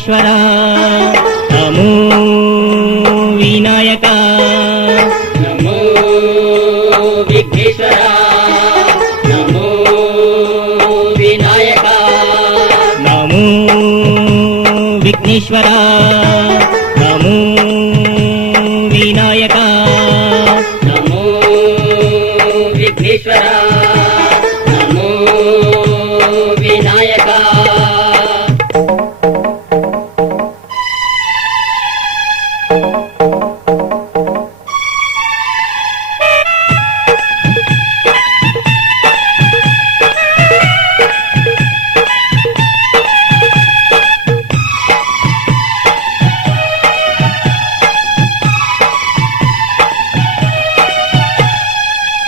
విఘ్నేశ్వర నమో వినాయక నమో విఘ్నేశ్వర నమో వినాయక నమో విఘ్నేశ్వర నమో వినాయక నమో విఘ్నేశ్వర నమో వినాయక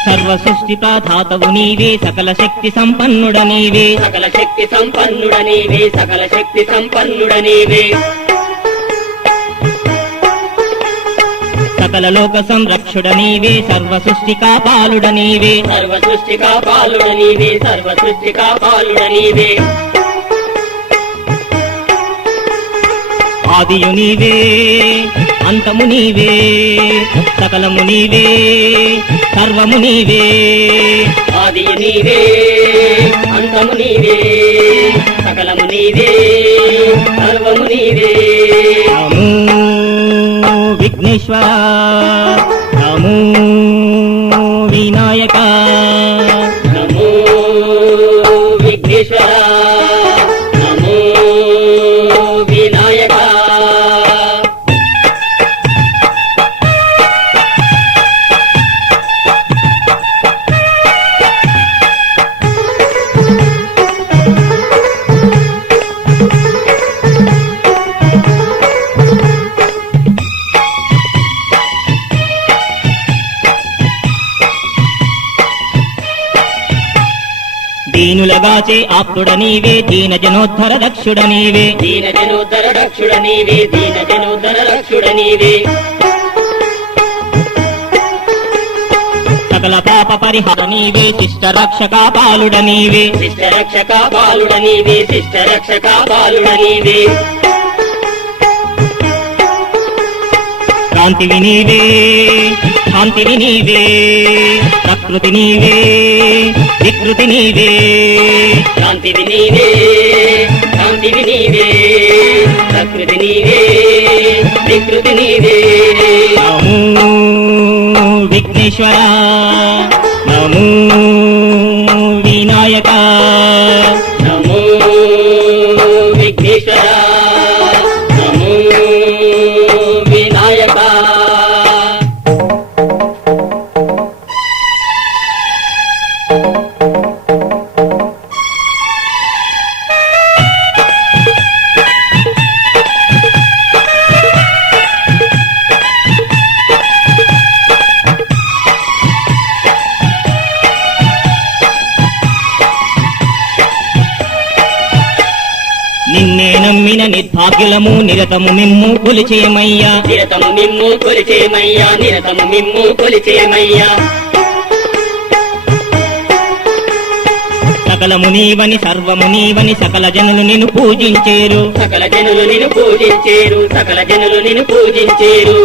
సర్వ సృష్టి ప్రధాతవు నీవే సకల శక్తి సంపన్నుడ నీవే సకల శక్తి సంపన్నుడ నీవే సకల శక్తి సంపన్నుడ నీవే సకల లోక సంరక్షుడ నీవే సర్వ సృష్టి కాపాలుడ నీవే సర్వ సృష్టి కాపాలుడ నీవే సర్వ సృష్టి కాపాలుడ నీవే ఆదియు నీవే అంతము నీవే సకలము నీవే సర్వము నీవే ఆదియు నీవే అంతము నీవే సకలము నీవే సర్వము నీవే నమో విఘ్నేశ్వర నమో వినాయక నమో విఘ్నేశ్వర నమో వినాయక దీనులగాచే ఆప్తుడ నీవే దీన జనోద్ధర దక్షుడ నీవే దీన జనోద్ధర రక్షుడ నీవే దీన జనోద్ధర రక్షుడ నీవే సకల పాప పరిహర నీవే శిష్ట రక్షక పాలుడ నీవే శిష్ట రక్షక బాలుడ నీవే శిష్ట రక్షక బాలుడ నీవే కాంతివి నీవే శాంతివి నీవే ప్రకృతి నీవే వికృతి నీవే శాంతివి నీవే శాంతివి నీవే ప్రకృతి నీవే వికృతి నీవే నమో విఘ్నేశ్వర నమో వినాయక నమో విఘ్నేశ్వర నమో వినాయక నిన్నే నమ్మిన నిర్భాగ్యులము నిరతము మిమ్ము కొలిచేమయ్యా నిరతము మిమ్ము కొలిచేమయ్యా నిరతము మిమ్ము కొలిచేమయ్యా సకలము నీవని సర్వము నీవని సకల జనులు నిన్ను పూజించేరు సకల జనులు నిన్ను పూజించేరు సకల జనులు నిన్ను పూజించేరు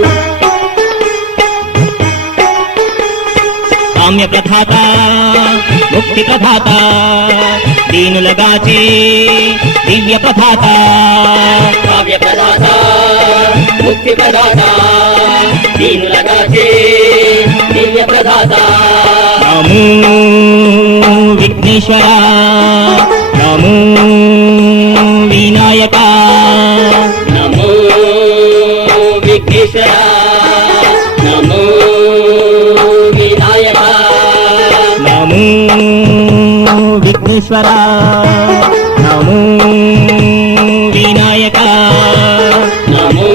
కామ్య ప్రధాత ముక్తి ప్రధాత దీనులగాచే దివ్య ప్రధాత కావ్య ప్రదాత ముక్తి ప్రదాత దీనులగాచే దివ్య ప్రదాత నమో విఘ్నేశ్వర నమో వినాయక నమో విఘ్నేశ్వర నమో వినాయక నమో విఘ్నేశ్వర నమో వినాయక నమో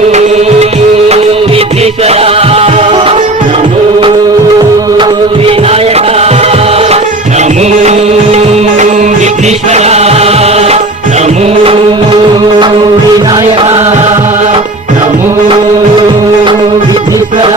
విఘ్నేశ్వర నమో వినాయక నమో విఘ్నేశ్వర నమో వినాయక నమో విఘ్నేశ్వర